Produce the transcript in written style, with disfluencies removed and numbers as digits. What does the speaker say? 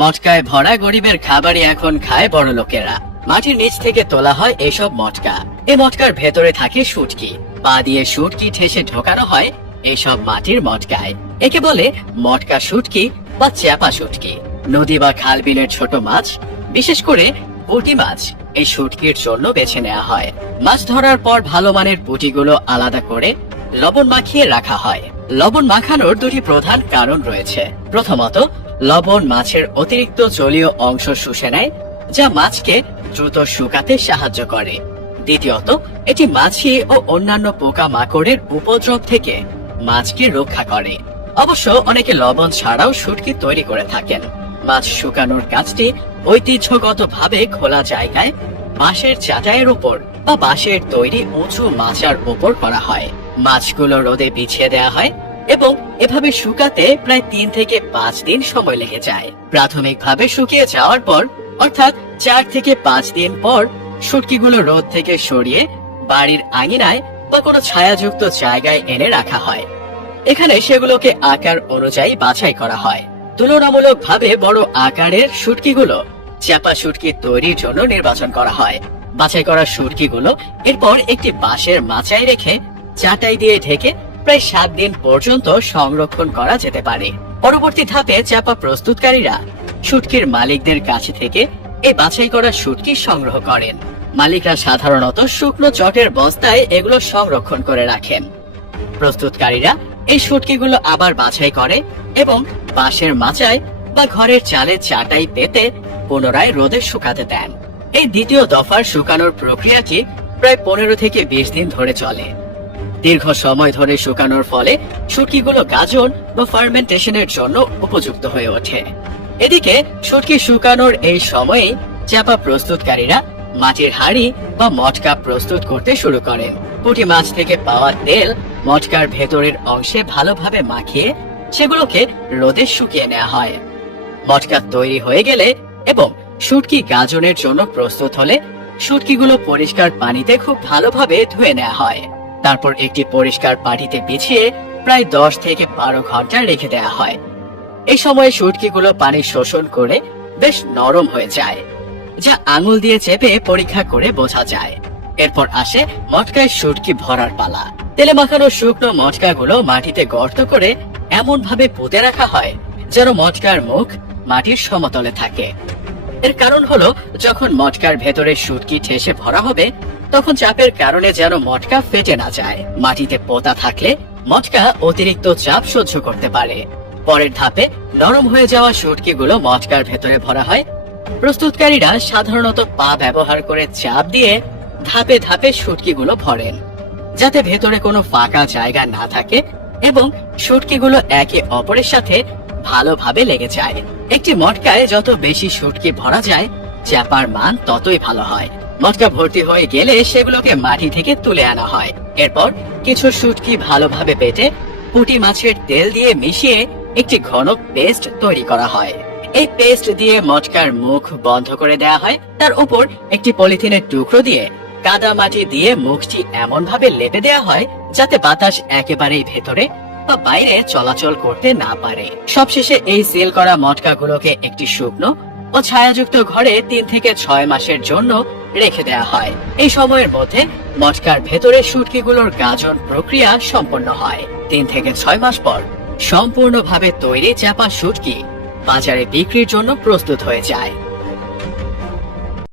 মটকায় ভরা গরিবের খাবারই এখন খায় বড় লোকেরা। মাটির নিচ থেকে তোলা হয় এসব মটকা। এই মটকার ভেতরে থাকে শুটকি। পা দিয়ে শুটকি ঠেসে ঢোকানো হয় এসব মাটির মটকায়। একে বলে মটকা শুটকি বা চ্যাপা শুটকি। নদী বা খাল বিলের ছোট মাছ, বিশেষ করে পুঁটি মাছ এই শুটকির জন্য বেছে নেওয়া হয়। মাছ ধরার পর ভালো মানের পুঁটিগুলো আলাদা করে লবণ মাখিয়ে রাখা হয়। লবণ মাখানোর দুটি প্রধান কারণ রয়েছে। প্রথমত, লবণ মাছের অতিরিক্ত জলীয় অংশ শুষে নেয়, যা মাছকে দ্রুত শুকাতে সাহায্য করে। দ্বিতীয়ত, এটি মাছি ও অন্যান্য পোকা মাকড়ের উপদ্রব থেকে মাছকে রক্ষা করে। অবশ্য অনেকে লবণ ছাড়াও শুটকি তৈরি করে থাকেন। মাছ শুকানোর কাজটি ঐতিহ্যগতভাবে খোলা জায়গায় বাঁশের চাটাইয়ের উপর বা বাঁশের তৈরি উঁচু মাচার উপর করা হয়। মাছগুলো রোদে বিছিয়ে দেওয়া হয় এবং এভাবে শুকাতে প্রায় 3 থেকে 5 দিন সময় লেগে যায়। প্রাথমিকভাবে শুকিয়ে যাওয়ার পর, অর্থাৎ 4 থেকে 5 দিন পর, শুটকিগুলো রোদ থেকে সরিয়ে বাড়ির আঙিনায় বা কোনো ছায়াযুক্ত জায়গায় এনে রাখা হয়। এখানে সেগুলোকে আকার অনুযায়ী বাছাই করা হয়। তুলনামূলকভাবে বড় আকারের শুটকিগুলো চাপা শুটকি তৈরির জন্য নির্বাচন করা হয়। বাছাই করা শুটকিগুলো এরপর একটি বাঁশের মাচায় রেখে চাটাই দিয়ে ঢেকে প্রায় 7 দিন পর্যন্ত সংরক্ষণ করা যেতে পারে। পরবর্তী ধাপে চাপা প্রস্তুতকারীরা শুটকির মালিকদের কাছে থেকে এই বাছাই করা শুটকি সংগ্রহ করেন। মালিকরা সাধারণত শুকনো চটের বস্তায় এগুলো সংরক্ষণ করে রাখেন। প্রস্তুতকারীরা এই শুটকিগুলো আবার বাছাই করে এবং বাঁশের মাচায় বা ঘরের চালে চাটাই পেতে পুনরায় রোদে শুকাতে দেন। এই দ্বিতীয় দফার শুকানোর প্রক্রিয়াটি প্রায় 15 থেকে 20 দিন ধরে চলে। দীর্ঘ সময় ধরে শুকানোর ফলে শুটকিগুলো গাজন বা ফার্মেন্টেশনের জন্য উপযুক্ত হয়ে ওঠে। এদিকে শুটকি শুকানোর এই সময়ে চাপা প্রস্তুতকারীরা মাটির হাঁড়ি বা মটকা প্রস্তুত করতে শুরু করেন। পুঁটি মাছ থেকে পাওয়া তেল মটকার ভেতরের অংশে ভালোভাবে মাখিয়ে সেগুলোকে রোদে শুকিয়ে নেওয়া হয়। মটকা তৈরি হয়ে গেলে এবং শুটকি গাজনের জন্য প্রস্তুত হলে শুটকিগুলো পরিষ্কার পানিতে খুব ভালোভাবে ধুয়ে নেওয়া হয়। তারপর একটি পরিষ্কার পাটিতে বিছিয়ে প্রায় 10 থেকে 12 ঘন্টা রেখে দেওয়া হয়। এই সময়ে শুটকিগুলো পানি শোষণ করে বেশ নরম হয়ে যায়, যা আঙুল দিয়ে চেপে পরীক্ষা করে বোঝা যায়। এরপর আসে মটকায় শুটকি ভরার পালা। তেলে মাখানো শুকনো মটকাগুলো মাটিতে গর্ত করে এমন ভাবে পুঁতে রাখা হয় যেন মটকার মুখ মাটির সমতলে থাকে। এর কারণ হলো, যখন মটকার ভেতরে শুটকি ঠেসে ভরা হবে তখন চাপের কারণে যেন মটকা ফেটে না যায়। মাটিতে পোতা থাকলে মটকা অতিরিক্ত চাপ সহ্য করতে পারে। পরের ধাপে নরম হয়ে যাওয়া শুটকিগুলো মটকার ভেতরে ভরা হয়। প্রস্তুতকারীরা সাধারণত পা ব্যবহার করে চাপ দিয়ে ধাপে ধাপে শুটকিগুলো ভরেন, যাতে ভেতরে কোনো ফাঁকা জায়গা না থাকে এবং শুটকিগুলো একে অপরের সাথে ভালোভাবে লেগে যায়। একটি মটকায় যত বেশি শুটকি ভরা যায়, চাপার মান ততই ভালো হয়। মটকা ভর্তি হয়ে গেলে সেগুলোকে মাটি থেকে তুলে আনা হয়। এরপর কিছু শুটকি ভালোভাবে বেটে পুঁটি মাছের তেল দিয়ে মিশিয়ে একটি ঘন পেস্ট তৈরি করা হয়। এই পেস্ট দিয়ে মটকার মুখ বন্ধ করে দেওয়া হয়। তার উপর একটি পলিথিনের টুকরো দিয়ে কাদা মাটি দিয়ে মুখটি এমন ভাবে লেপে দেওয়া হয় যাতে বাতাস একেবারেই ভেতরে বা বাইরে চলাচল করতে না পারে। সবশেষে এই সিল করা মটকাগুলোকে একটি শুকনো ও ছায়াযুক্ত ঘরে 3 থেকে 6 মাসের জন্য রেখে দেওয়া হয়। এই সময়ের মধ্যে মটকার ভেতরে শুটকিগুলোর গাজন প্রক্রিয়া সম্পন্ন হয়। 3 থেকে 6 মাস পর সম্পূর্ণভাবে তৈরি চাপা শুটকি বাজারে বিক্রির জন্য প্রস্তুত হয়ে যায়।